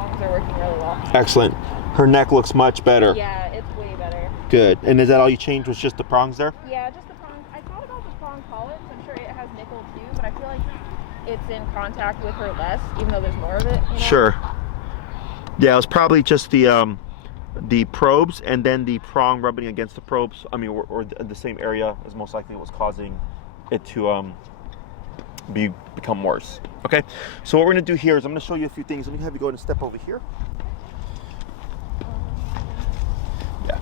prongs are working really well. Excellent. Her neck looks much better. Yeah, it's way better. Good. And is that all you changed, was just the prongs there? Yeah, just the prongs. I thought about the prong collets. I'm sure it has nickel too, but I feel like it's in contact with her less, even though there's more of it. You know? Sure. Yeah, it was probably just the probes and then the prong rubbing against the probes. I mean, or the same area is most likely what's causing it to become worse. Okay. So what we're gonna do here is I'm gonna show you a few things. Let me have you go ahead and step over here. Yeah.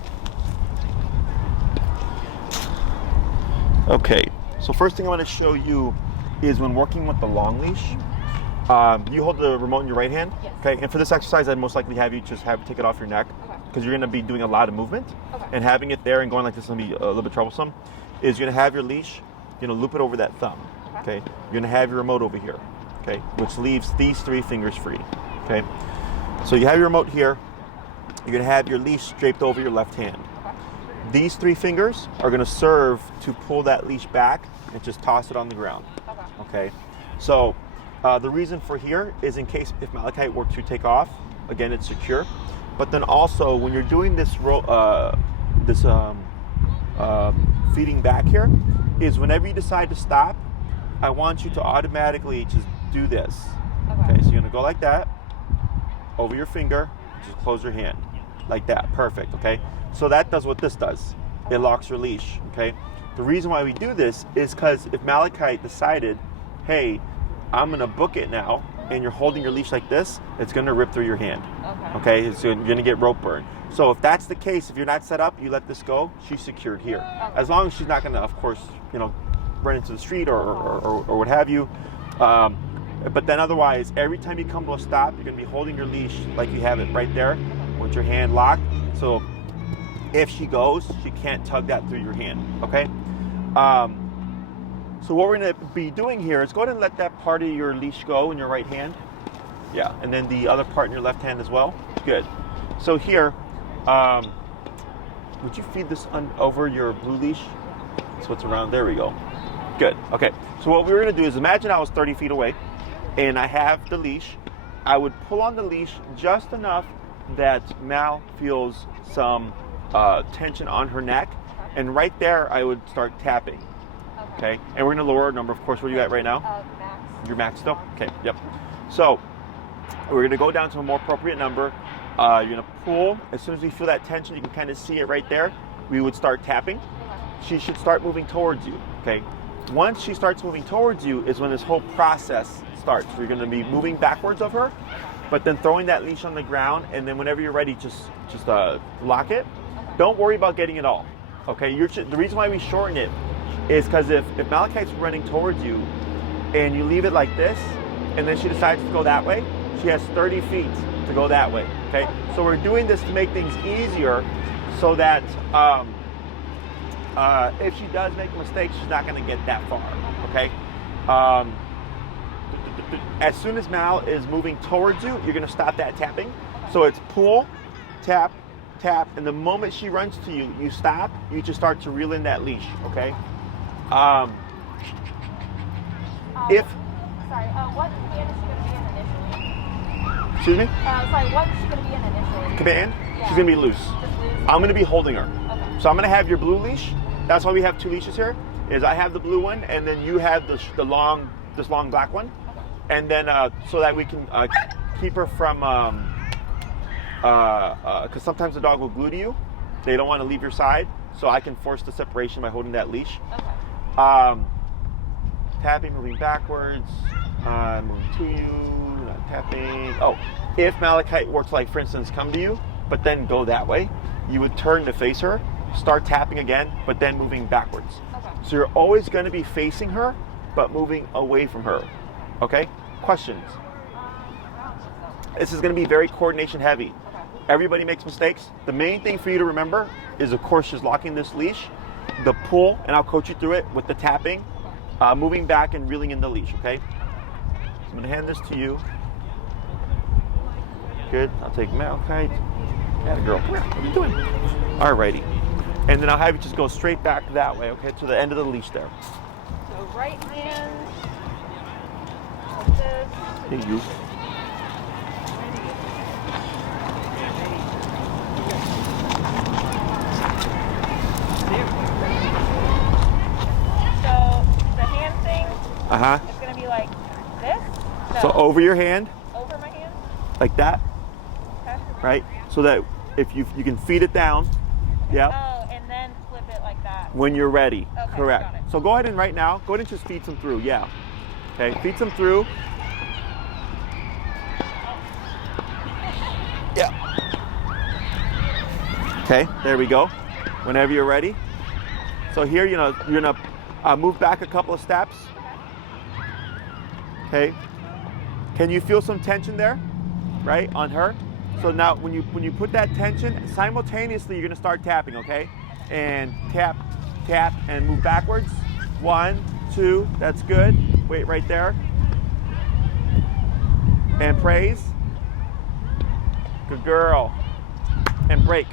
Okay. So first thing I want to show you is when working with the long leash. You hold the remote in your right hand. Yes. Okay. And for this exercise, I'd most likely have you just take it off your neck, because you're going to be doing a lot of movement. Okay. And having it there and going like this is going to be a little bit troublesome. Is you're going to have your leash, loop it over that thumb. Okay. You're going to have your remote over here. Okay. Which leaves these 3 fingers free. Okay. So you have your remote here. You're going to have your leash draped over your left hand. Okay. These 3 fingers are going to serve to pull that leash back and just toss it on the ground. Okay. So the reason for here is in case if Malachite were to take off, again, it's secure. But then also when you're doing this feeding back here, is whenever you decide to stop, I want you to automatically just do this. Okay, so you're gonna go like that, over your finger, just close your hand, like that, perfect, okay? So that does what this does. It locks your leash, okay? The reason why we do this is because if Malachite decided, hey, I'm gonna book it now, and you're holding your leash like this, it's gonna rip through your hand. Okay, so you're gonna get rope burn. So if that's the case, if you're not set up, you let this go, she's secured here. As long as she's not gonna, of course, run into the street or what have you. But then otherwise, every time you come to a stop, you're gonna be holding your leash like you have it right there with your hand locked. So if she goes, she can't tug that through your hand, okay? So what we're gonna be doing here is go ahead and let that part of your leash go in your right hand. Yeah, and then the other part in your left hand as well. Good. So here, would you feed this over your blue leash? That's what's around, there we go. Good, okay. So what we're gonna do is imagine I was 30 feet away and I have the leash. I would pull on the leash just enough that Mal feels some tension on her neck. And right there, I would start tapping. Okay, and we're gonna lower our number, of course. Where are you at right now? Max. You're max still? Okay, yep. So we're gonna go down to a more appropriate number. You're gonna pull. As soon as we feel that tension, you can kind of see it right there. We would start tapping. She should start moving towards you, okay? Once she starts moving towards you is when this whole process starts. We're gonna be moving backwards of her, but then throwing that leash on the ground, and then whenever you're ready, just lock it. Don't worry about getting it all, okay? The reason why we shorten it is because if Malachite's running towards you and you leave it like this and then she decides to go that way, she has 30 feet to go that way, okay? So we're doing this to make things easier so that if she does make a mistake, she's not gonna get that far, okay? As soon as Mal is moving towards you, you're gonna stop that tapping. So it's pull, tap, tap, and the moment she runs to you, you stop, you just start to reel in that leash, okay? What command is she going to be in initially? Excuse me? Sorry, what is she going to be in initially? Command? Yeah. She's going to be loose. Just loose? I'm going to be holding her. Okay. So I'm going to have your blue leash. That's why we have 2 leashes here, is I have the blue one, and then you have this long black one. Okay. And then, so that we can keep her from, because sometimes the dog will glue to you. They don't want to leave your side. So I can force the separation by holding that leash. Okay. Tapping, moving backwards, moving to you, not tapping. Oh, if Malachite were to, like, for instance, come to you, but then go that way, you would turn to face her, start tapping again, but then moving backwards. Okay. So you're always going to be facing her, but moving away from her. Okay? Questions? This is going to be very coordination heavy. Okay. Everybody makes mistakes. The main thing for you to remember is, of course, just locking this leash, the pull, and I'll coach you through it with the tapping, moving back and reeling in the leash, okay? So I'm going to hand this to you. Good. I'll take Malachite. Yeah, girl. Come here. What are you doing? Alrighty. And then I'll have you just go straight back that way, okay, to the end of the leash there. So right hand, like this. Thank you. Uh-huh. It's going to be like this. So over your hand, over my hand. like that, Okay. right? So that if you can feed it down, yeah. Oh, and then flip it like that. When you're ready, Okay, correct. got it. So go ahead and right now, go ahead and just feed some through, yeah. Okay, feed some through. Yeah. Okay, there we go. Whenever you're ready. So here, you're gonna move back a couple of steps. Okay. Can you feel some tension there, right, on her? So now, when you put that tension, simultaneously, you're gonna start tapping, okay? And tap, tap, and move backwards. 1, 2, that's good. Wait right there. And praise. Good girl. And break.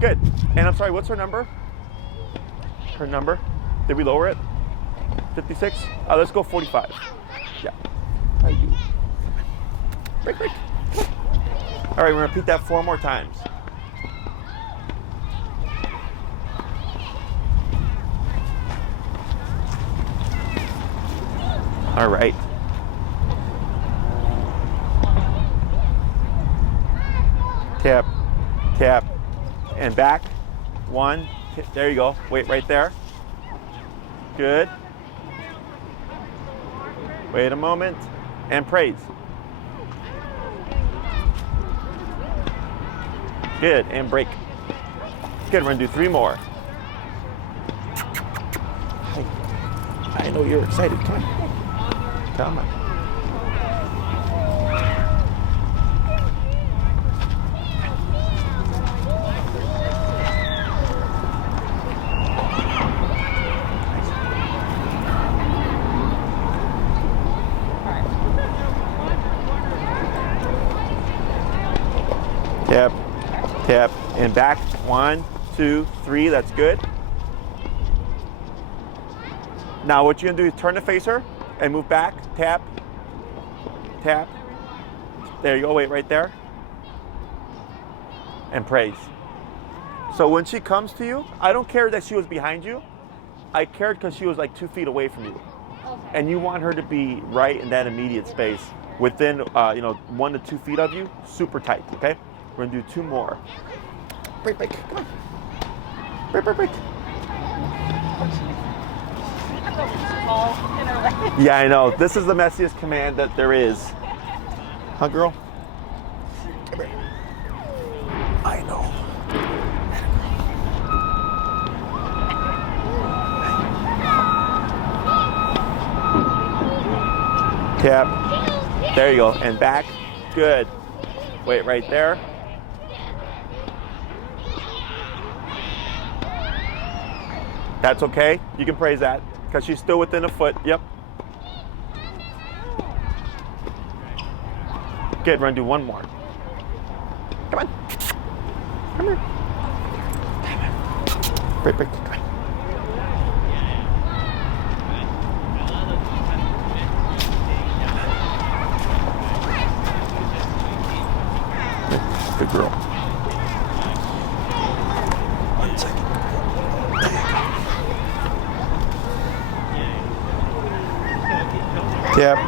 Good. And I'm sorry, what's her number? Her number? Did we lower it? 56? Let's go 45. Yeah. Break, break. All right, we're gonna repeat that 4 more times. All right. Tap, tap, and back. 1, there you go. Wait right there. Good. Wait a moment, and praise. Good, and break. Good, we're gonna do 3 more. I know you're excited, come on. Come on. Tap, tap, and back. 1, 2, 3, that's good. Now what you're gonna do is turn to face her and move back, tap, tap. There you go, wait right there. And praise. So when she comes to you, I don't care that she was behind you. I cared because she was like 2 feet away from you. Okay. And you want her to be right in that immediate space within 1 to 2 feet of you, super tight, okay? We're gonna do 2 more. Break, break, come on. Break, break, break. Yeah, I know. This is the messiest command that there is. Huh, girl? Come here. I know. Tap. There you go. And back. Good. Wait right there. That's okay. You can praise that because she's still within a foot. Yep. Good. We're gonna do 1 more. Come on. Come here. Break, break. Come on. Good girl. 1 second. Tap,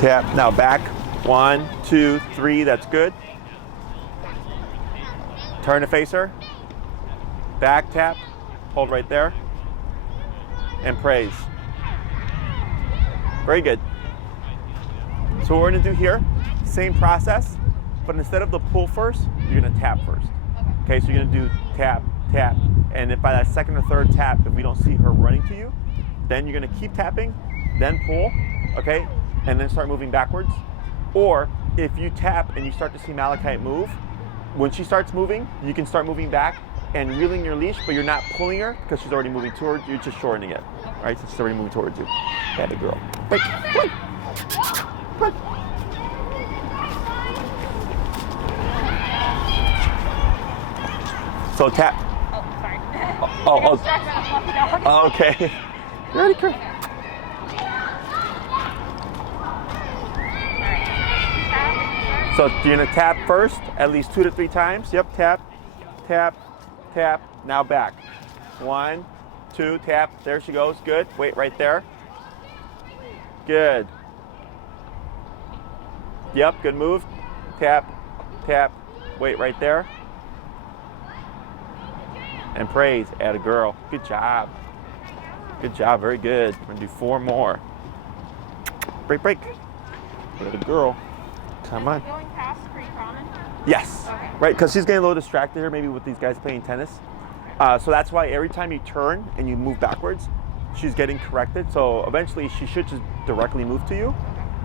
tap. Now back. 1, 2, 3. That's good. Turn to face her. Back tap. Hold right there. And praise. Very good. So what we're going to do here, same process, but instead of the pull first, you're going to tap first. Okay, so you're going to do tap, tap. And if by that 2nd or 3rd tap, if we don't see her running to you, then you're going to keep tapping, then pull, okay, and then start moving backwards. Or if you tap and you start to see Malachite move, when she starts moving, you can start moving back and reeling your leash, but you're not pulling her because she's already moving towards you, you're just shortening it, right? So she's already moving towards you. Yeah, the girl. Break, come on. Come on. So tap. Oh, sorry. Oh, okay. You ready, Chris? So you're gonna tap first, at least 2 to 3 times. Yep, tap, tap, tap. Now back. 1, 2, tap. There she goes. Good. Wait right there. Good. Yep, good move. Tap, tap. Wait right there. And praise. Add a girl. Good job. Good job. Very good. We're going to do 4 more. Break, break. Add a girl. Come on. Going past pretty common? Yes. Okay. Right, because she's getting a little distracted here, maybe with these guys playing tennis. So that's why every time you turn and you move backwards, she's getting corrected. So eventually she should just directly move to you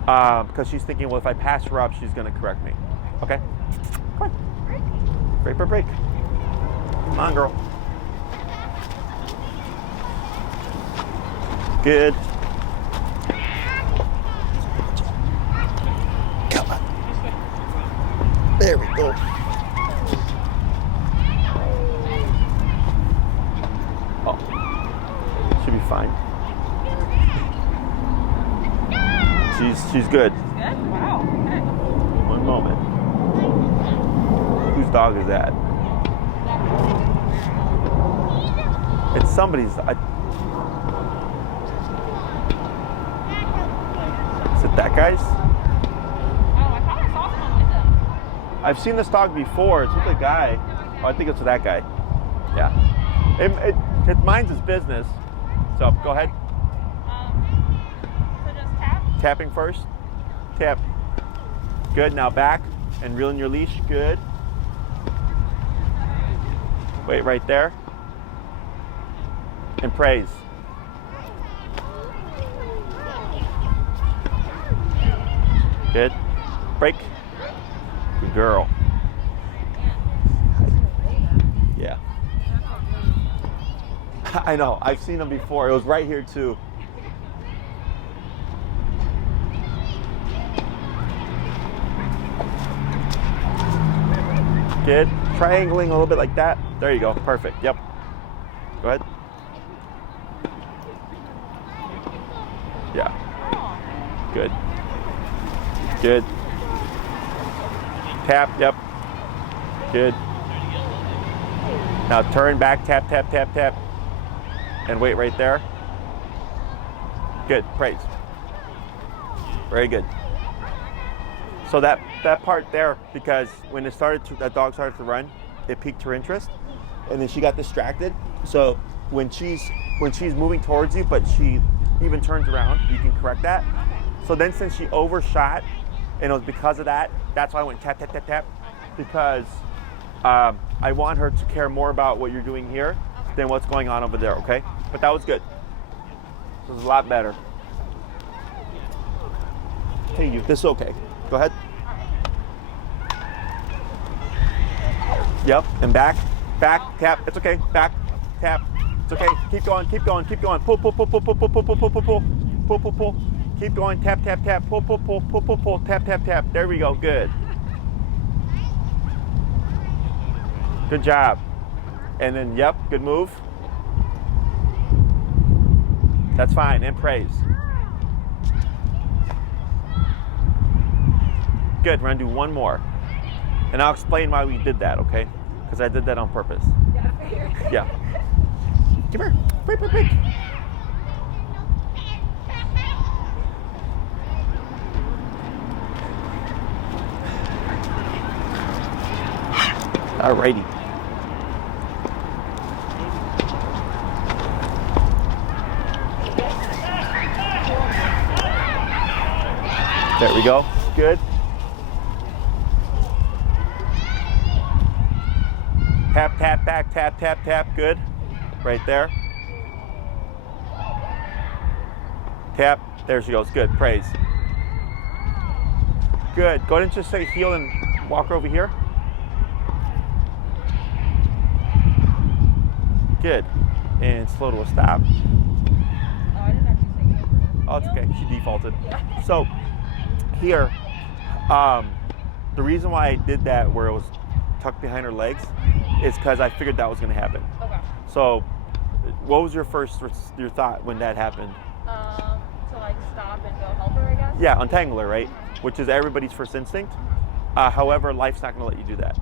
because she's thinking, well, if I pass her up, she's going to correct me. Okay? Come on. Break, break, break. Come on, girl. Good. Come on. There we go. Oh, should be fine. She's good. Good? Wow. Okay. One moment. Whose dog is that? It's somebody's. Is it that guy's? Oh, I thought I saw someone with him. I've seen this dog before. It's with a guy. Oh, I think it's with that guy. Yeah. It minds his business. So go ahead. So just tap? Tapping first. Tap. Good. Now back and reel in your leash. Good. Wait right there. And praise. Good. Break. Good girl. Yeah. I know. I've seen them before. It was right here too. Good. Triangling a little bit like that. There you go. Perfect. Yep. Go ahead. Yeah. Good. Good. Tap. Yep. Good. Now turn back. Tap, tap, tap, tap. And wait right there. Good. Praise. Very good. So that part there, because when that dog started to run, it piqued her interest, and then she got distracted. So when she's moving towards you, but she even turns around, you can correct that. So then since she overshot, and it was because of that, that's why I went tap, tap, tap, tap, because I want her to care more about what you're doing here than what's going on over there, okay? But that was good. This was a lot better. Hey, you. This is okay. Go ahead. Yep, and back, tap. It's okay. Back, tap. It's okay. Keep going, keep going, keep going. Pull, pull, pull, pull, pull, pull, pull, pull, pull, pull, pull, pull, pull, pull. Keep going. Tap, tap, tap. Pull, pull, pull, pull, pull, pull. Tap, tap, tap. There we go. Good. Good job. And then, yep, good move. That's fine. And praise. Good. We're gonna do one more, and I'll explain why we did that, okay? Because I did that on purpose. Yeah. Come here. Break, break, break. Alrighty. There we go. Good. Tap, tap, back, tap, tap, tap. Good. Right there. Tap. There she goes. Good. Praise. Good. Go ahead and just say heel and walk her over here. Good. And slow to a stop. Oh, I didn't actually say good. Oh, it's okay. She defaulted. Yeah. So here, the reason why I did that where it was tucked behind her legs is because I figured that was going to happen. Okay. So what was your thought when that happened? To like stop and go help her, I guess? Yeah, untangle her, right? Which is everybody's first instinct. However, life's not going to let you do that,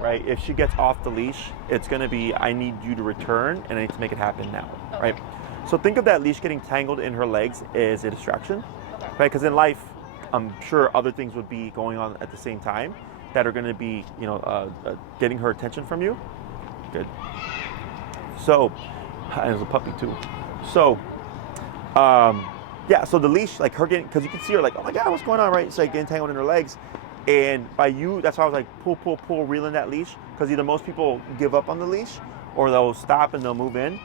right? If she gets off the leash, it's going to be, I need you to return and I need to make it happen now, right? So think of that leash getting tangled in her legs as a distraction. right? Because in life, I'm sure other things would be going on at the same time that are going to be, getting her attention from you. Good. So, and there's a puppy too. So, so the leash, like her getting, because you can see her like, oh my God, what's going on, right? It's like getting tangled in her legs. And by you, that's why I was like, pull, reeling that leash. Because either most people give up on the leash or they'll stop and they'll move in.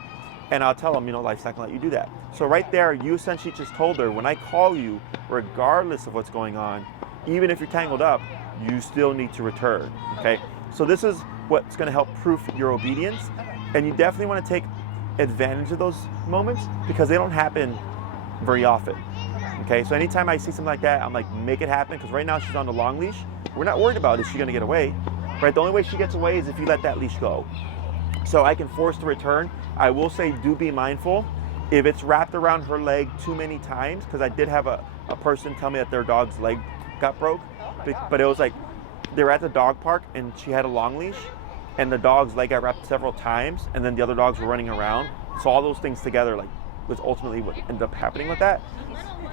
And I'll tell them, life's not gonna let you do that. So right there, you essentially just told her, when I call you, regardless of what's going on, even if you're tangled up, you still need to return, okay? So this is what's gonna help proof your obedience. And you definitely wanna take advantage of those moments because they don't happen very often, okay? So anytime I see something like that, I'm like, make it happen, because right now she's on the long leash. We're not worried about is she gonna get away, right? The only way she gets away is if you let that leash go. So I can force the return. I will say, do be mindful. If it's wrapped around her leg too many times, because I did have a person tell me that their dog's leg got broke, but it was like, they were at the dog park and she had a long leash and the dog's leg got wrapped several times and then the other dogs were running around. So all those things together was ultimately what ended up happening with that.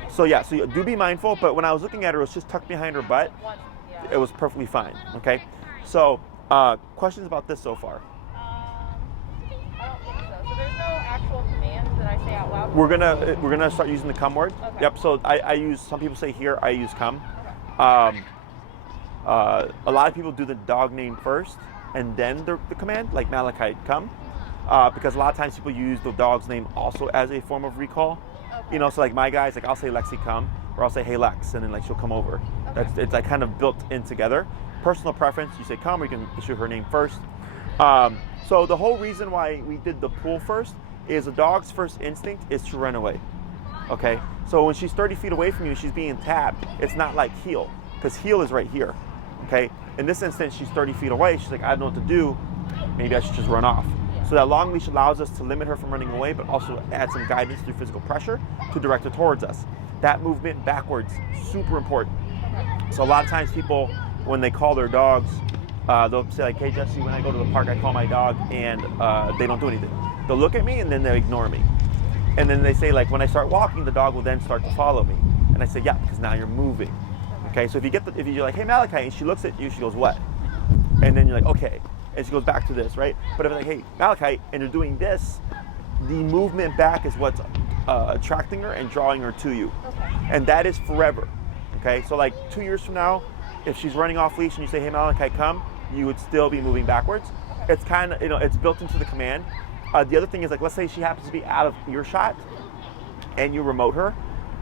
So so do be mindful, but when I was looking at her, it was just tucked behind her butt. It was perfectly fine, okay? So questions about this so far? I don't think so. So there's no actual commands that I say out loud? We're gonna start using the come word. Okay. Yep, so I use, some people say here, I use come. Okay. A lot of people do the dog name first and then the command, like Malachite, come. Because a lot of times people use the dog's name also as a form of recall. Okay. So like my guys, like I'll say Lexi come, or I'll say hey Lex, and then like she'll come over. Okay. It's like kind of built in together. Personal preference, you say come, or you can issue her name first. So the whole reason why we did the pull first is a dog's first instinct is to run away, okay? So when she's 30 feet away from you, she's being tapped, it's not like heel, because heel is right here, okay? In this instance, she's 30 feet away, she's like, I don't know what to do, maybe I should just run off. So that long leash allows us to limit her from running away, but also add some guidance through physical pressure to direct her towards us. That movement backwards, super important. So a lot of times people, when they call their dogs, they'll say like, hey Jesse, when I go to the park, I call my dog and they don't do anything. They'll look at me and then they ignore me. And then they say like, when I start walking, the dog will then start to follow me. And I say, yeah, because now you're moving. Okay, so if you're like, hey Malachite, and she looks at you, she goes, what? And then you're like, okay. And she goes back to this, right? But if I'm like, hey Malachite, and you're doing this, the movement back is what's attracting her and drawing her to you. Okay. And that is forever. Okay, so like 2 years from now, if she's running off leash and you say, hey Malachite, come, you would still be moving backwards. Okay. It's kind of, it's built into the command. The other thing is like, let's say she happens to be out of earshot and you remote her.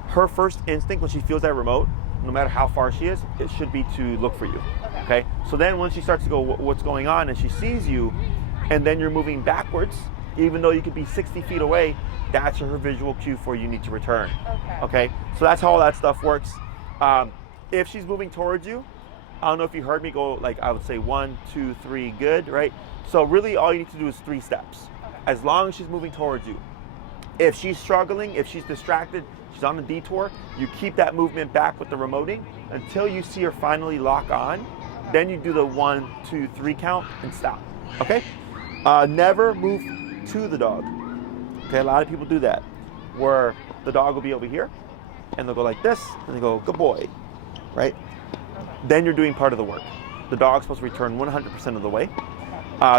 Her first instinct when she feels that remote, no matter how far she is, it should be to look for you, okay? So then when she starts to go, what's going on, and she sees you, and then you're moving backwards, even though you could be 60 feet away, that's her visual cue for you need to return, okay? So that's how all that stuff works. If she's moving towards you, I don't know if you heard me go, like I would say 1, 2, 3, good, right? So really all you need to do is 3 steps. As long as she's moving towards you. If she's struggling, if she's distracted, she's on the detour, you keep that movement back with the remoting until you see her finally lock on. Then you do the 1, 2, 3 count and stop, okay? Never move to the dog. Okay, a lot of people do that, where the dog will be over here, and they'll go like this, and they go, good boy, right? Then you're doing part of the work. The dog's supposed to return 100% of the way.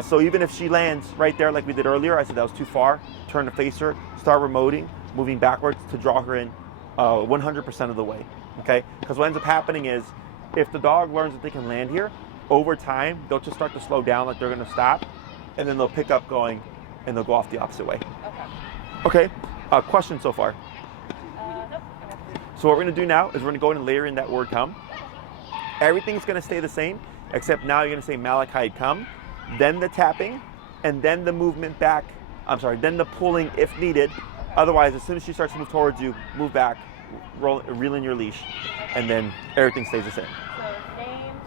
So even if she lands right there like we did earlier, I said that was too far, turn to face her, start remoting, moving backwards to draw her in 100% of the way, okay? Because what ends up happening is, if the dog learns that they can land here, over time, they'll just start to slow down, like they're gonna stop, and then they'll pick up going, and they'll go off the opposite way. Okay, question so far? Nope. So what we're gonna do now is we're gonna go in and layer in that word come. Everything's gonna stay the same, except now you're gonna say Malachite come, then the tapping, and then the movement back, then the pulling if needed. Otherwise, as soon as she starts to move towards you, move back, reel in your leash, and then everything stays the same. So named,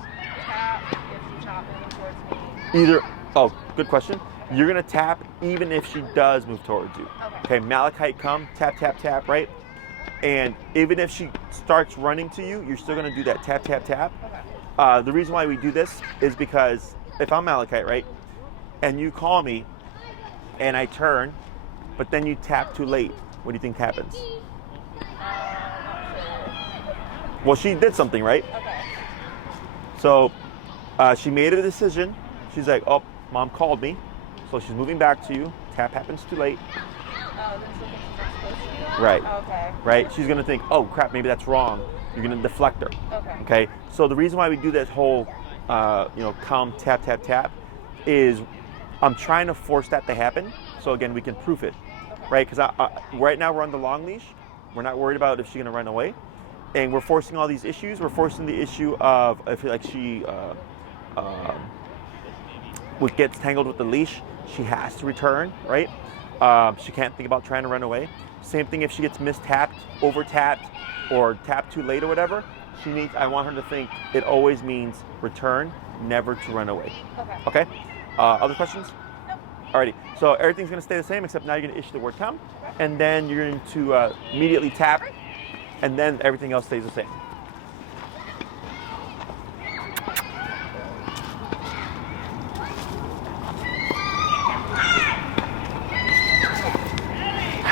tap, if she's not moving towards me. Good question. You're gonna tap even if she does move towards you. Okay, Malachite come, tap, tap, tap, right? And even if she starts running to you, you're still gonna do that tap, tap, tap. Okay. The reason why we do this is because if I'm Malachite, right, and you call me and I turn, but then you tap too late, what do you think happens? Well, she did something, right? Okay. So she made a decision. She's like, oh, mom called me. So she's moving back to you. Tap happens too late. Oh, then she'll think she's not supposed to do that? Right. Okay. Right? She's going to think, oh, crap, maybe that's wrong. You're going to deflect her. Okay. Okay? So the reason why we do this whole, calm tap, tap, tap is I'm trying to force that to happen. So again, we can proof it. Okay. Right? Because right now we're on the long leash. We're not worried about if she's going to run away. And we're forcing all these issues. We're forcing the issue of if like she gets tangled with the leash, she has to return, right? She can't think about trying to run away. Same thing if she gets mistapped, over-tapped, or tapped too late or whatever. I want her to think it always means return, never to run away. Okay. Okay? Other questions? Nope. Alrighty. So everything's going to stay the same, except now you're going to issue the word come, and then you're going to immediately tap, and then everything else stays the same.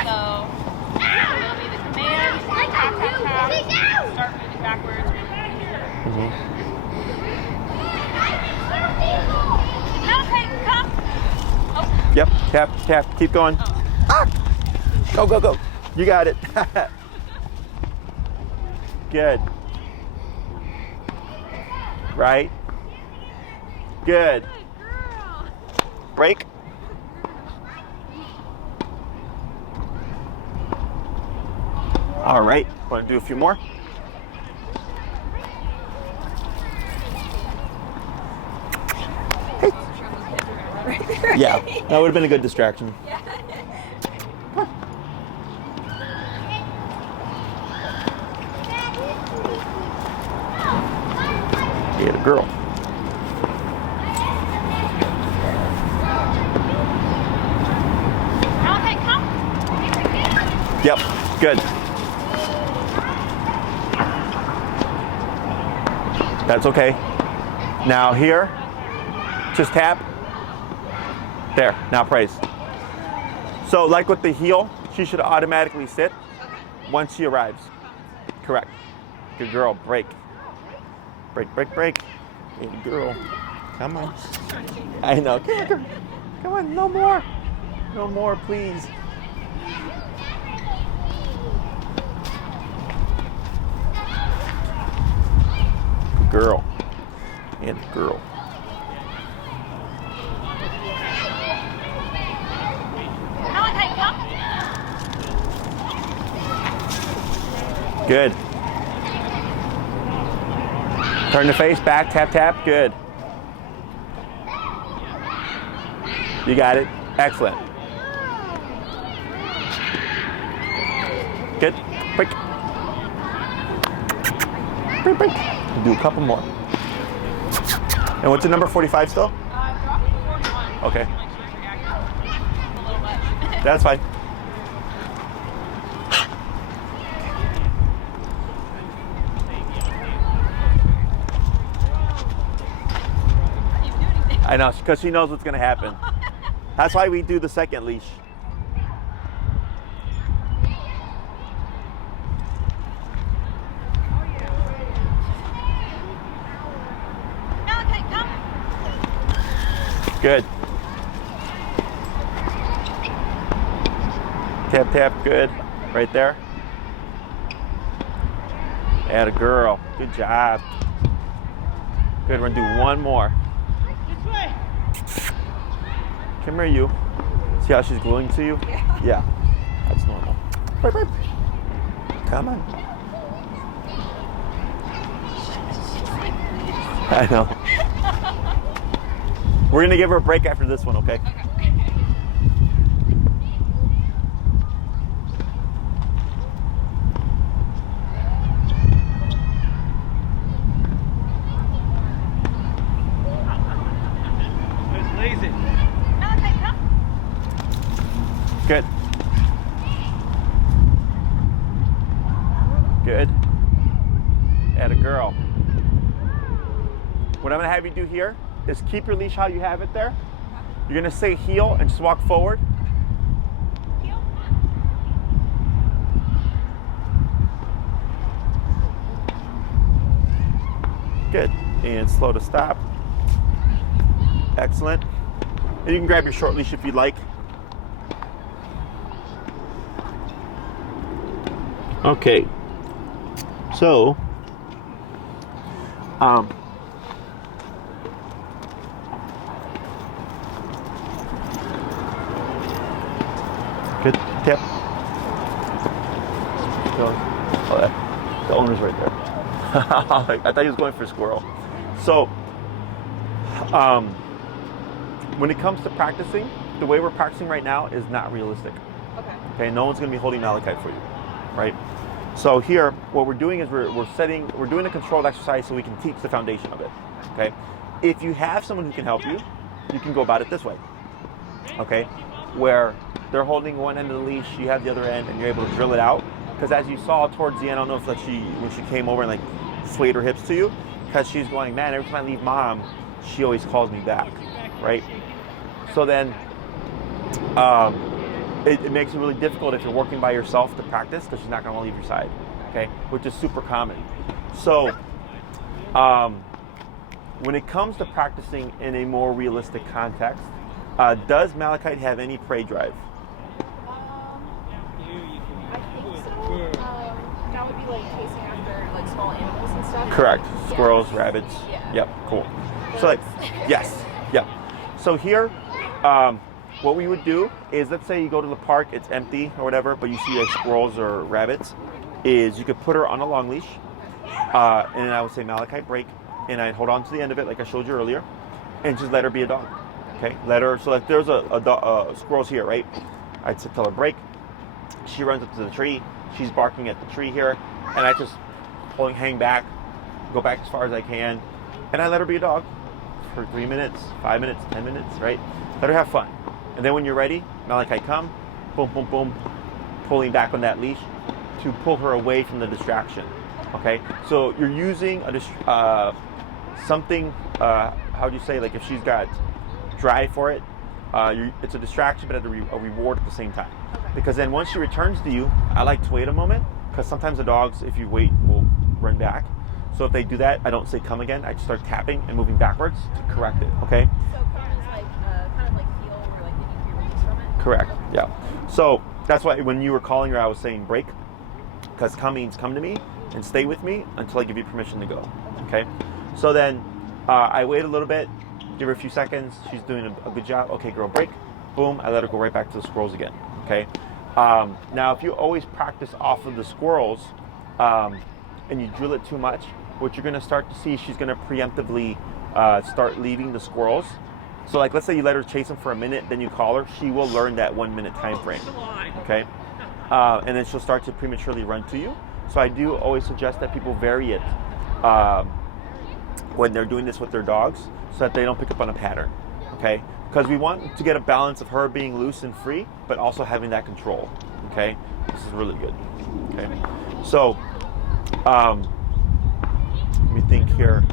So, it'll be the command, tap, tap, tap, start moving backwards. Okay, come. Oh. Yep, tap, tap, keep going. Oh. Ah! Go, go, go. You got it. Good. Right. Good. Good girl. Break. All right, want to do a few more? Yeah, that would have been a good distraction. Yeah. Yeah, girl. Okay, come. Yep, good. That's okay. Now here, just tap. There, now praise. So like with the heel, she should automatically sit once she arrives. Correct. Good girl, break. Break, break, break. Good girl. Come on. I know, come on, no more. No more, please. Girl. And girl. Okay, come. Good. Turn the face back, tap, tap. Good. You got it. Excellent. Good. Break. Break, break. Do a couple more. And what's the number? 45 still? Drop it to 41. Okay. Make sure it's reacting a little much. That's fine. I know, because she knows what's going to happen. That's why we do the second leash. Okay, come. Good. Tap, tap, good. Right there. Atta girl. Good job. Good, we're gonna do one more. Come here, you. See how she's gluing to you? Yeah. Yeah. That's normal. Burp, burp. Come on. I know. We're gonna give her a break after this one, okay? Lazy. Okay, come. Good. Good. Atta girl. What I'm gonna have you do here is keep your leash how you have it there. You're gonna say heel and just walk forward. Heel. Good. And slow to stop. Excellent. And you can grab your short leash if you'd like. Okay. So, good tip. Oh, the owner's right there. I thought he was going for a squirrel. So, when it comes to practicing, the way we're practicing right now is not realistic. Okay. No one's going to be holding Malachite for you, right? So here, what we're doing is we're doing a controlled exercise so we can teach the foundation of it. Okay. If you have someone who can help you, you can go about it this way. Okay, where they're holding one end of the leash, you have the other end, and you're able to drill it out. Because as you saw towards the end, I don't know if when she came over and like swayed her hips to you, because she's going, man, every time I leave mom, she always calls me back, right? So then it makes it really difficult if you're working by yourself to practice, because she's not going to leave your side, okay? Which is super common. So when it comes to practicing in a more realistic context, does Malachite have any prey drive? I think so. That would be like chasing after like small animals and stuff. Correct. Yeah. Squirrels, rabbits. Yeah. Yep. Cool. So like, yes. Yep. So here, what we would do is, let's say you go to the park, it's empty or whatever, but you see like squirrels or rabbits, is you could put her on a long leash, and I would say Malachite break, and I'd hold on to the end of it like I showed you earlier, and just let her be a dog. Okay. Let her. So if there's a squirrel's here, right? I'd tell her break. She runs up to the tree. She's barking at the tree here, and I just hang back, go back as far as I can, and I let her be a dog for 3 minutes, 5 minutes, 10 minutes, right? Let her have fun. And then when you're ready, Malachite come, boom, boom, boom, pulling back on that leash to pull her away from the distraction. Okay, so you're using something. How do you say? Like if she's got drive for it, it's a distraction, but a reward at the same time. Because then once she returns to you, I like to wait a moment, because sometimes the dogs, if you wait, will run back. So if they do that, I don't say come again. I just start tapping and moving backwards to correct it. Okay. So come is like kind of like heel, where like you can release from it. Correct. Yeah. So that's why when you were calling her, I was saying break, because come means come to me and stay with me until I give you permission to go. Okay. So then I wait a little bit, give her a few seconds. She's doing a good job. Okay, girl, break. Boom. I let her go right back to the squirrels again. Okay. Now, if you always practice off of the squirrels and you drill it too much, what you're going to start to see, she's going to preemptively start leaving the squirrels. So, like, let's say you let her chase them for a minute, then you call her. She will learn that 1 minute time frame. Okay. And then she'll start to prematurely run to you. So I do always suggest that people vary it when they're doing this with their dogs, so that they don't pick up on a pattern. Okay. Because we want to get a balance of her being loose and free, but also having that control. Okay, this is really good. Okay, so let me think here.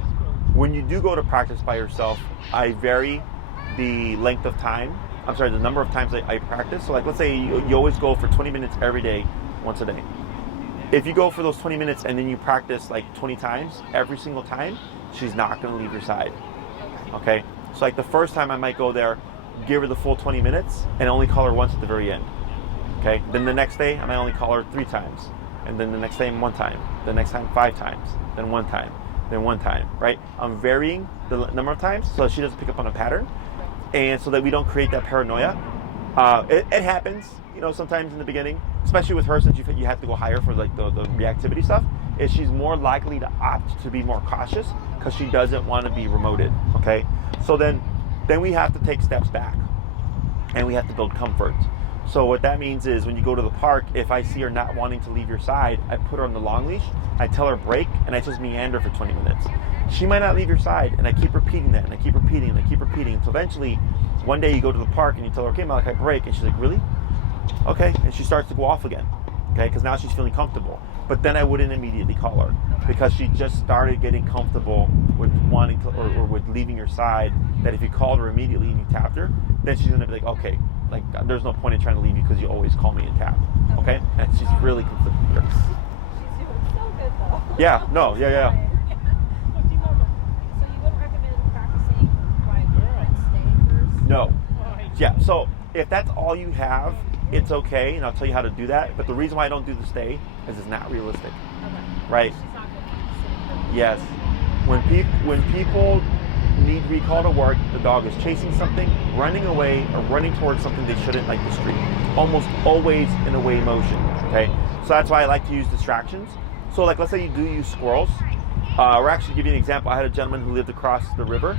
When you do go to practice by yourself, I vary the length of time. I'm sorry, the number of times I practice. So like, let's say you always go for 20 minutes every day, once a day. If you go for those 20 minutes and then you practice like 20 times, every single time, she's not going to leave your side. Okay. So like the first time I might go there, give her the full 20 minutes and only call her once at the very end. Okay. Then the next day I might only call her 3 times. And then the next day 1 time. The next time 5 times. Then 1 time. Then 1 time. Right? I'm varying the number of times so she doesn't pick up on a pattern. And so that we don't create that paranoia. It happens, you know, sometimes in the beginning, especially with her, since you have to go higher for like the reactivity stuff, is she's more likely to opt to be more cautious because she doesn't want to be remoted. Okay. So then we have to take steps back and we have to build comfort. So what that means is when you go to the park, if I see her not wanting to leave your side, I put her on the long leash, I tell her break, and I just meander for 20 minutes. She might not leave your side, and I keep repeating that, and I keep repeating, and I keep repeating, until eventually one day you go to the park and you tell her, okay, Malachite, break, and she's like, really? Okay, and she starts to go off again, okay, because now she's feeling comfortable. But then I wouldn't immediately call her, because she just started getting comfortable with wanting to, or with leaving your side, that if you called her immediately and you tapped her, then she's gonna be like, okay, like there's no point in trying to leave you because you always call me and tap, okay? And she's really conflicted here. She's doing so good though. Yeah, no, yeah. Yeah, so if that's all you have, it's okay, and I'll tell you how to do that. But the reason why I don't do the stay is it's not realistic. Okay. Right? She's not going to be sitting there. Yes. When people need recall to work, the dog is chasing something, running away, or running towards something they shouldn't, like the street. Almost always in away motion. Okay? So that's why I like to use distractions. So like let's say you do use squirrels. Or actually give you an example. I had a gentleman who lived across the river,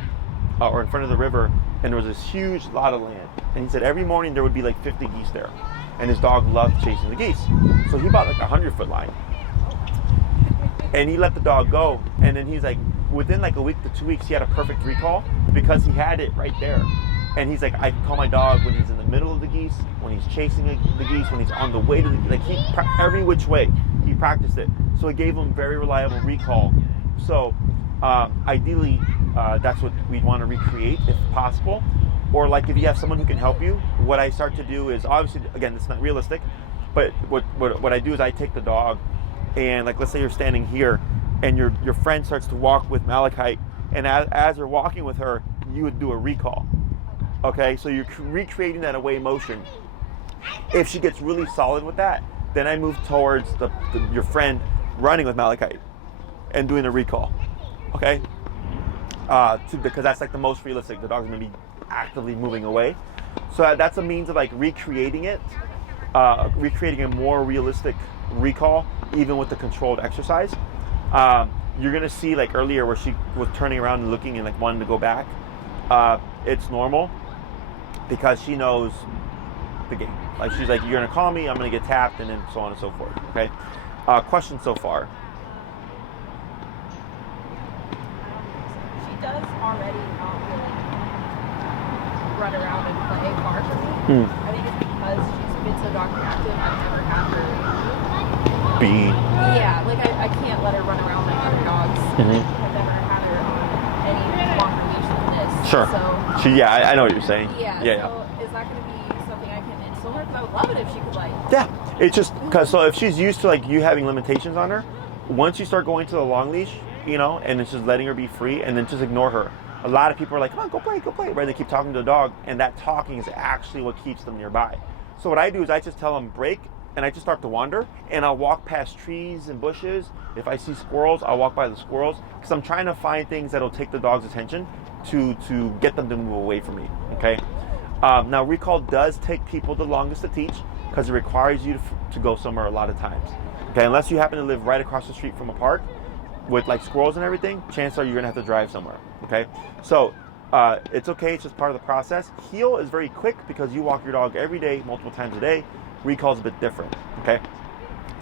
or in front of the river, and there was this huge lot of land. And he said every morning there would be like 50 geese there. And his dog loved chasing the geese. So he bought like a 100-foot line. And he let the dog go. And then he's like, within like a week to 2 weeks, he had a perfect recall because he had it right there. And he's like, I can call my dog when he's in the middle of the geese, when he's chasing the geese, when he's on the way to the geese. Like every which way, he practiced it. So it gave him very reliable recall. So ideally, that's what we'd want to recreate if possible. Or like if you have someone who can help you, what I start to do is, obviously, again, it's not realistic, but what I do is I take the dog and like let's say you're standing here and your friend starts to walk with Malachite, and as you're walking with her, you would do a recall. Okay, so you're recreating that away motion. If she gets really solid with that, then I move towards your friend running with Malachite and doing a recall. Okay, because that's like the most realistic. The dog's gonna be actively moving away, so that's a means of like recreating it, recreating a more realistic recall, even with the controlled exercise. You're gonna see like earlier where she was turning around and looking and like wanting to go back. It's normal because she knows the game. Like she's like, you're gonna call me, I'm gonna get tapped, and then so on and so forth. Okay. Question so far. She does already not really run around and play far from me. I think it's because she's been so dog active. I've never had her Being. Yeah, like I can't let her run around like other dogs. I've never had her on any longer leash than this. Sure. So I know what you're saying. yeah. So is that going to be something I can instill her? Because I would love it if she could like. Yeah, it's just because so if she's used to like you having limitations on her, once you start going to the long leash, and it's just letting her be free, and then just ignore her. A lot of people are like, come on, go play, right? They keep talking to the dog, and that talking is actually what keeps them nearby. So what I do is I just tell them break, and I just start to wander, and I'll walk past trees and bushes. If I see squirrels, I'll walk by the squirrels, because I'm trying to find things that'll take the dog's attention to get them to move away from me, okay? Now, recall does take people the longest to teach, because it requires you to go somewhere a lot of times, okay? Unless you happen to live right across the street from a park with like squirrels and everything, chances are you're gonna have to drive somewhere, okay? So it's okay, it's just part of the process. Heel is very quick because you walk your dog every day, multiple times a day. Recall is a bit different, okay?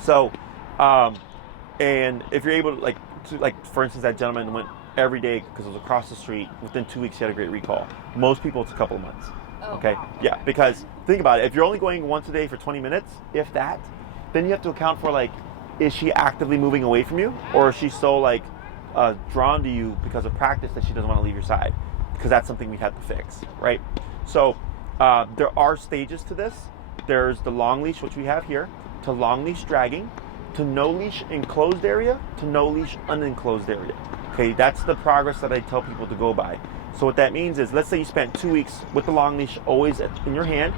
So, and if you're able to, like for instance, that gentleman went every day because it was across the street. Within 2 weeks, he had a great recall. Most people, it's a couple of months, okay? Wow. Yeah, because think about it. If you're only going once a day for 20 minutes, if that, then you have to account for like, is she actively moving away from you, or is she so like drawn to you because of practice that she doesn't want to leave your side? Because that's something we have to fix, right? So there are stages to this. There's the long leash, which we have here, to long leash dragging, to no leash enclosed area, to no leash unenclosed area. Okay, that's the progress that I tell people to go by. So what that means is, let's say you spent 2 weeks with the long leash always in your hand,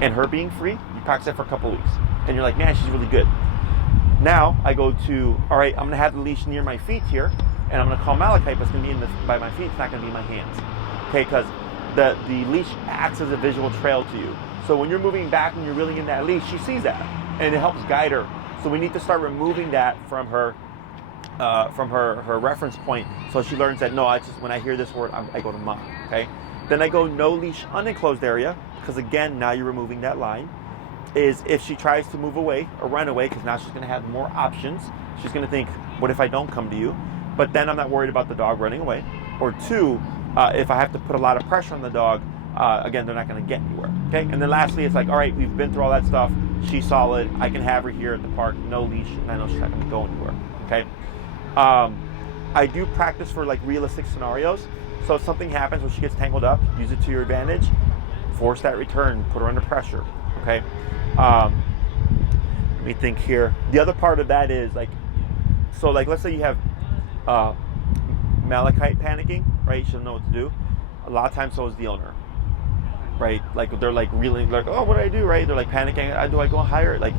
and her being free. You practice that for a couple of weeks, and you're like, man, she's really good. Now I go to, all right, I'm gonna have the leash near my feet here, and I'm gonna call Malachite, but it's gonna be by my feet. It's not gonna be in my hands. Okay, because the leash acts as a visual trail to you. So when you're moving back and you're reeling in that leash, she sees that, and it helps guide her. So we need to start removing that from her reference point, so she learns that no, when I hear this word, I go to mom. Okay. Then I go no leash unenclosed area, because again, now you're removing that line. Is if she tries to move away or run away, because now she's going to have more options. She's going to think, what if I don't come to you? But then I'm not worried about the dog running away. Or two, if I have to put a lot of pressure on the dog, again, they're not going to get anywhere. Okay. And then lastly, it's like, all right, we've been through all that stuff. She's solid. I can have her here at the park, no leash, and I know she's not going to go anywhere. Okay. I do practice for like realistic scenarios. So if something happens where she gets tangled up, use it to your advantage. Force that return. Put her under pressure. Okay. Let me think here. The other part of that is like, so like let's say you have Malachite panicking, right? She'll know what to do. A lot of times so is the owner. right? Like they're like really like, oh, what do I do, right? They're like panicking. Do I go higher? Like,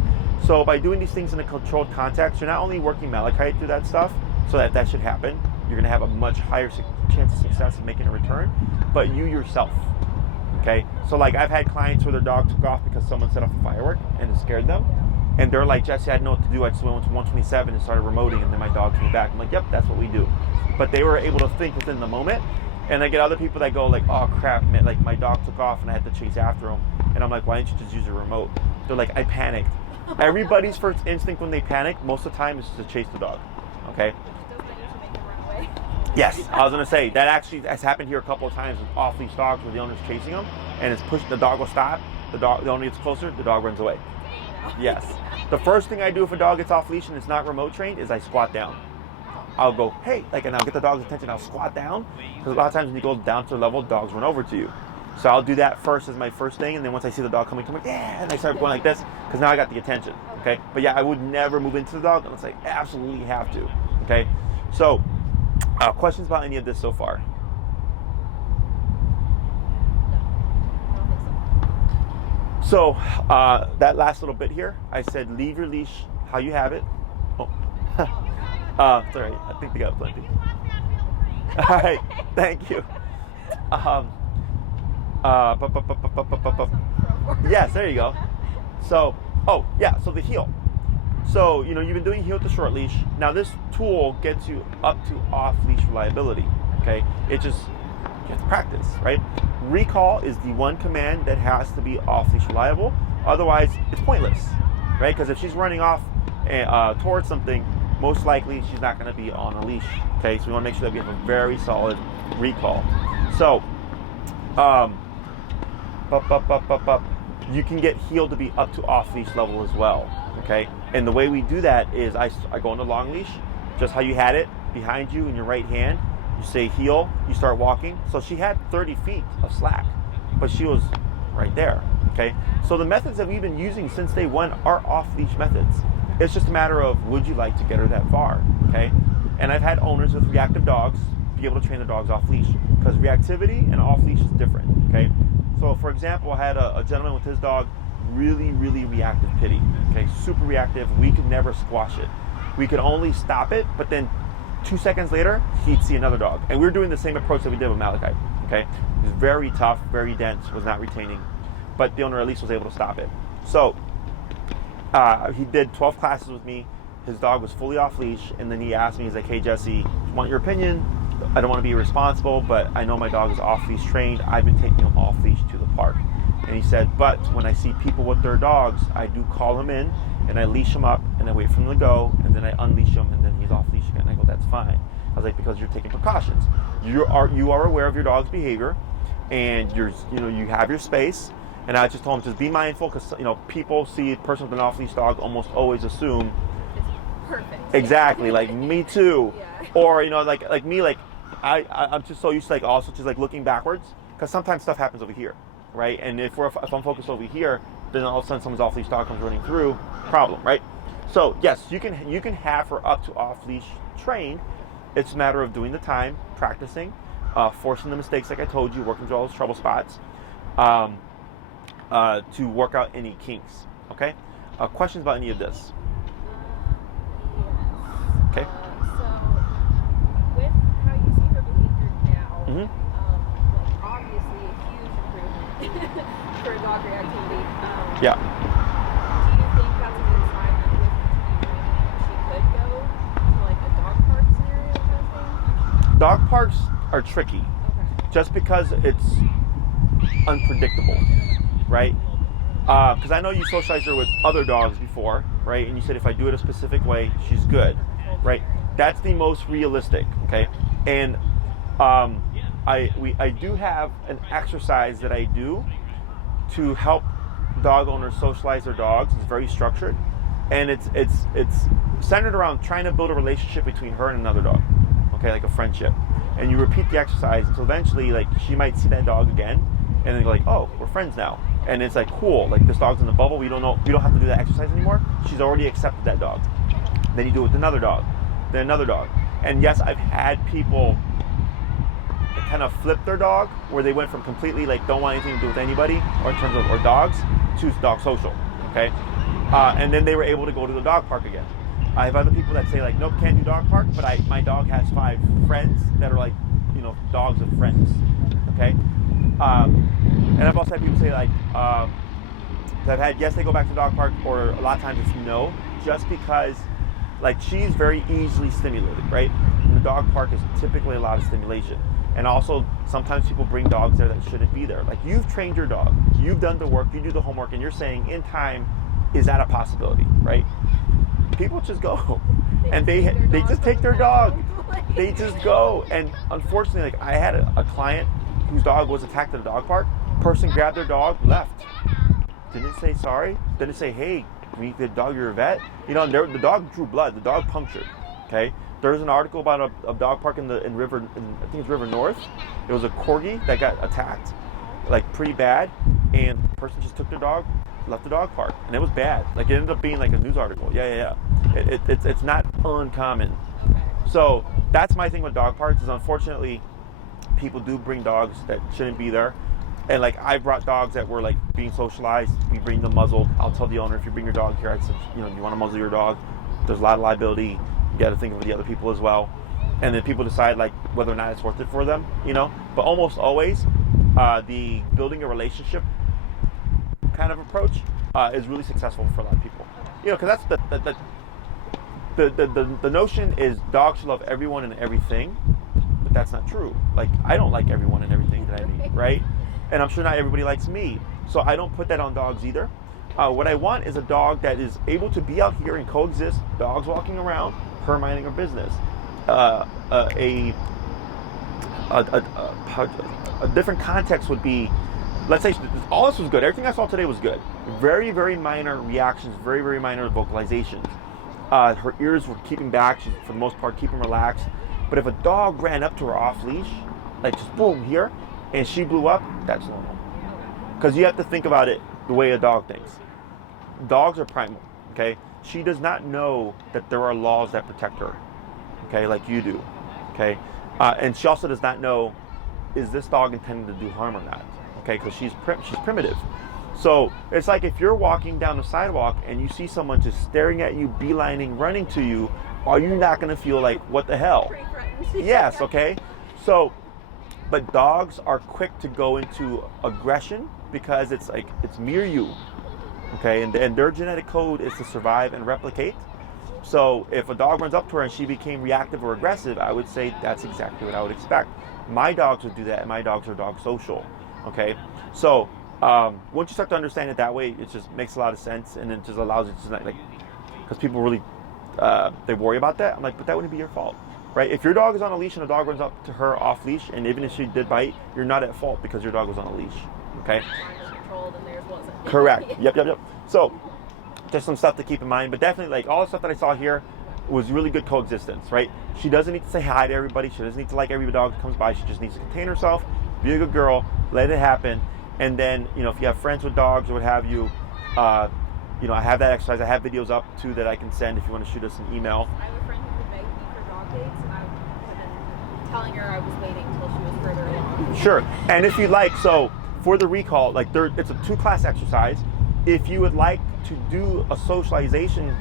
so by doing these things in a controlled context, you're not only working Malachite through that stuff, so that should happen. You're gonna have a much higher chance of success in making a return, but you yourself, okay? So like I've had clients where their dog took off because someone set off a firework and it scared them. And they're like, Jesse, I didn't know what to do. I just went to 127 and started remoting, and then my dog came back. I'm like, yep, that's what we do. But they were able to think within the moment. And I get other people that go like, oh crap, man, like my dog took off and I had to chase after him. And I'm like, why didn't you just use a remote? They're like, I panicked. Everybody's first instinct when they panic, most of the time, is to chase the dog. Okay? Yes, I was gonna say that actually has happened here a couple of times with off-leash dogs where the owner's chasing them and it's pushed. The dog will stop. The owner gets closer. The dog runs away. Yes. The first thing I do if a dog gets off leash and it's not remote trained is I squat down. I'll go, hey, like, and I'll get the dog's attention. I'll squat down because a lot of times when you go down to a level, dogs run over to you. So I'll do that first as my first thing, and then once I see the dog coming, yeah, and I start going like this because now I got the attention. Okay. But yeah, I would never move into the dog unless I absolutely have to. Okay. So. Questions about any of this so far? So that last little bit here, I said leave your leash how you have it. Oh, it's all right. I think they got plenty. All right, thank you. Yes, there you go. So, oh yeah, so the heel. So, you know, you've been doing heel to short leash. Now this tool gets you up to off leash reliability, okay? You have to practice, right? Recall is the one command that has to be off leash reliable. Otherwise, it's pointless, right? Because if she's running off towards something, most likely she's not gonna be on a leash, okay? So we wanna make sure that we have a very solid recall. So, you can get heel to be up to off leash level as well. Okay, and the way we do that is I go on the long leash, just how you had it, behind you in your right hand. You say heel, you start walking. So she had 30 feet of slack, but she was right there. Okay, so the methods that we've been using since day one are off-leash methods. It's just a matter of would you like to get her that far? Okay, and I've had owners with reactive dogs be able to train the dogs off-leash because reactivity and off-leash is different. Okay, so for example, I had a gentleman with his dog. Really reactive pitty, okay, super reactive. We could never squash it. We could only stop it, but then 2 seconds later, he'd see another dog. And we were doing the same approach that we did with Malachite, okay? It was very tough, very dense, was not retaining, but the owner at least was able to stop it. So he did 12 classes with me. His dog was fully off leash, and then he asked me, he's like, hey Jesse, I want your opinion. I don't want to be irresponsible, but I know my dog is off leash trained. I've been taking him off leash to the park. And he said, but when I see people with their dogs, I do call him in and I leash him up and I wait for him to go and then I unleash him and then he's off leash again. I go, that's fine. I was like, because you're taking precautions. You are aware of your dog's behavior and you have your space. And I just told him, just be mindful because people see a person with an off leash dog almost always assume it's perfect. Exactly, like me too. Yeah. Or like me, like I'm just so used to also just looking backwards because sometimes stuff happens over here. Right, and if I'm focused over here, then all of a sudden someone's off leash dog comes running through, problem, right? So yes, you can have her up to off leash trained. It's a matter of doing the time, practicing, forcing the mistakes like I told you, working through all those trouble spots, to work out any kinks. Okay, questions about any of this? Okay. So with how you see her behavior now. Mm-hmm. Obviously a huge improvement for dog reactivity. Yeah. Do you think that's a good sign that with continued training she could go to like a dog park scenario kind of thing? Dog parks are tricky, Okay. just because it's unpredictable, right? Because I know you socialized her with other dogs before, right? And you said if I do it a specific way, she's good, right? That's the most realistic, okay? And I do have an exercise that I do to help dog owners socialize their dogs. It's very structured, and it's centered around trying to build a relationship between her and another dog, okay, like a friendship. And you repeat the exercise until eventually, like, she might see that dog again, and then go like, oh, we're friends now. And it's like, cool, like this dog's in the bubble. We don't have to do that exercise anymore. She's already accepted that dog. Then you do it with another dog, then another dog. And yes, I've had people kind of flipped their dog, where they went from completely like don't want anything to do with anybody, or in terms of or dogs, to dog social. Okay, and then they were able to go to the dog park again. I have other people that say like, nope, can't do dog park, but my dog has 5 friends that are like, you know, dogs of friends. Okay, and I've also had people say like, that I've had yes, they go back to dog park, or a lot of times it's no, just because like she's very easily stimulated, right? And the dog park is typically a lot of stimulation. And also sometimes people bring dogs there that shouldn't be there. Like you've trained your dog, you've done the work, you do the homework, and you're saying in time, is that a possibility, right? People just go, and they just take their dog. They just go, and unfortunately, like I had a client whose dog was attacked at a dog park. Person grabbed their dog, left. Didn't say sorry. Didn't say, hey, meet the dog, you're a vet. You know, the dog drew blood. The dog punctured. Okay. There's an article about a dog park in River, I think it's River North. It was a corgi that got attacked, like pretty bad, and the person just took their dog, left the dog park, and it was bad. Like it ended up being like a news article. Yeah. It's not uncommon. So that's my thing with dog parks is unfortunately people do bring dogs that shouldn't be there. And like I've brought dogs that were like being socialized. We bring them muzzled. I'll tell the owner, if you bring your dog here, I'd say, you know, you want to muzzle your dog. There's a lot of liability. You got to think of the other people as well. And then people decide like whether or not it's worth it for them, you know. But almost always, the building a relationship kind of approach is really successful for a lot of people. You know, because that's the notion is dogs should love everyone and everything, but that's not true. Like I don't like everyone and everything that I meet, right? And I'm sure not everybody likes me. So I don't put that on dogs either. What I want is a dog that is able to be out here and coexist, dogs walking around, her minding her business. A different context would be, let's say all this was good. Everything I saw today was good. Very, very minor reactions, very, very minor vocalizations. Her ears were keeping back. She's, for the most part, keeping relaxed. But if a dog ran up to her off leash, like just boom here, and she blew up, that's normal. Because you have to think about it the way a dog thinks. Dogs are primal, okay? She does not know that there are laws that protect her, okay, like you do, okay? And she also does not know, is this dog intending to do harm or not, okay? Because she's primitive. So it's like if you're walking down the sidewalk and you see someone just staring at you, beelining, running to you, are you not going to feel like, what the hell? Yes, okay? So, but dogs are quick to go into aggression because it's like, it's me or you, okay? And their genetic code is to survive and replicate. So if a dog runs up to her and she became reactive or aggressive, I would say that's exactly what I would expect. My dogs would do that, and my dogs are dog social, okay? So once you start to understand it that way, it just makes a lot of sense, and it just allows it to, like, because people really, they worry about that. I'm like, but that wouldn't be your fault, right? If your dog is on a leash and a dog runs up to her off leash, and even if she did bite, you're not at fault because your dog was on a leash, okay? Mine was controlled and theirs wasn't. Correct. Yep. So just some stuff to keep in mind, but definitely like all the stuff that I saw here was really good coexistence, right? She doesn't need to say hi to everybody. She doesn't need to like every dog that comes by. She just needs to contain herself, be a good girl, let it happen. And then, you know, if you have friends with dogs or what have you, you know, I have that exercise. I have videos up too that I can send if you want to shoot us an email. I have a friend who could beg me for dog dates, and I have been telling her I was waiting until she was further along. Sure. And if you'd like, so for the recall, like it's a 2-class exercise. If you would like to do a socialization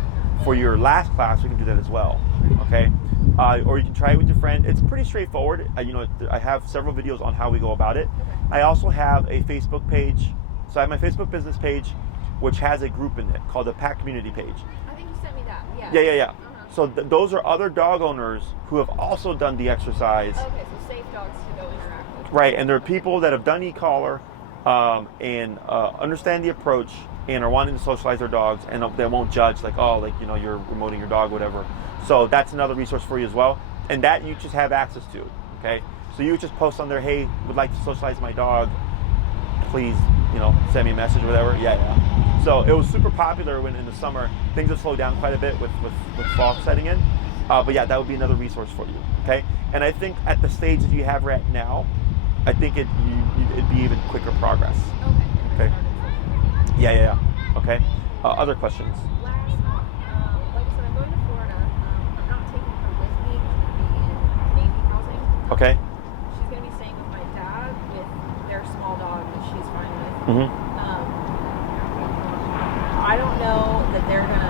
for your last class, we can do that as well, okay? Or you can try it with your friend. It's pretty straightforward. You know, I have several videos on how we go about it. I also have a Facebook page. So I have my Facebook business page, which has a group in it called the Pack Community page. I think you sent me that, Yeah. Uh-huh. So those are other dog owners who have also done the exercise. Okay, so safe dogs to go interact with. Right, and there are people that have done e-collar and understand the approach and are wanting to socialize their dogs, and they won't judge like, oh, like, you know, you're remoting your dog, whatever. So that's another resource for you as well, and that you just have access to, okay? So you just post on there, hey, would like to socialize my dog, please, you know, send me a message or whatever. Yeah. So it was super popular when in the summer. Things have slowed down quite a bit with fall setting in, but yeah, that would be another resource for you, okay? And I think at the stage that you have right now, I think it'd be even quicker progress. Okay. Yeah. Okay. Other questions? Last, like I said, I'm going to Florida. I'm not taking her with me because we'll be in Navy housing. Okay. She's going to be staying I don't know that they're gonna.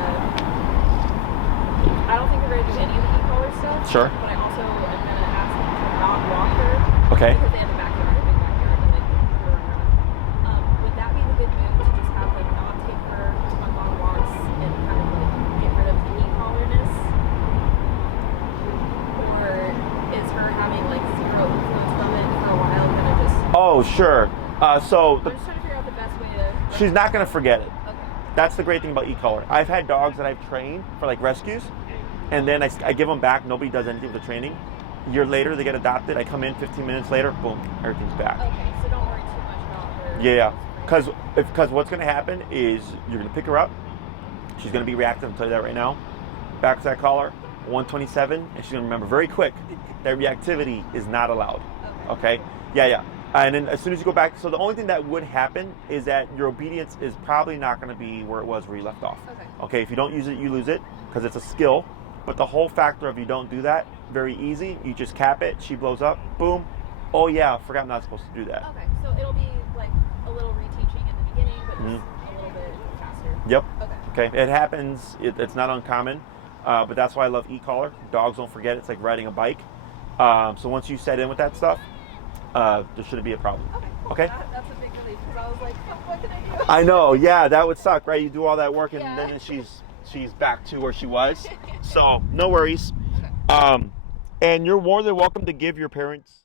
I don't think they're gonna do any of the e-collar stuff. Sure. But I also am gonna ask them to not walk her. Okay. Because they have a backyard, a big backyard, and they can put her around. Would that be the good move to just have them not take her on long walks and kind of like get rid of the e-collarness? Or is her having like zero influence from it for a while gonna just? Oh, sure. So I'm just trying to figure out the best way to. she's not going to forget it. Okay. That's the great thing about e-collar. I've had dogs that I've trained for like rescues, and then I give them back. Nobody does anything with the training. A year later, they get adopted. I come in 15 minutes later, boom, everything's back. Okay, so don't worry too much about her. Yeah, because what's going to happen is you're going to pick her up. She's going to be reactive. I'll tell you that right now. Back to that collar, 127, and she's going to remember very quick that reactivity is not allowed. Okay? Yeah. And then as soon as you go back, so the only thing that would happen is that your obedience is probably not going to be where it was where you left off. Okay, if you don't use it, you lose it, because it's a skill. But the whole factor of you don't do that, very easy. You just cap it, she blows up, boom. Oh yeah, I forgot I'm not supposed to do that. Okay, so it'll be like a little reteaching in the beginning, but just a little bit faster. Yep. Okay. It happens. It's not uncommon, but that's why I love e-collar. Dogs don't forget. It's like riding a bike. So once you set in with that stuff, there shouldn't be a problem. Okay. That's a big relief, because I was like, oh, what can I do? I know. Yeah, that would suck, right? You do all that work, and then she's back to where she was. So no worries. And you're more than welcome to give your parents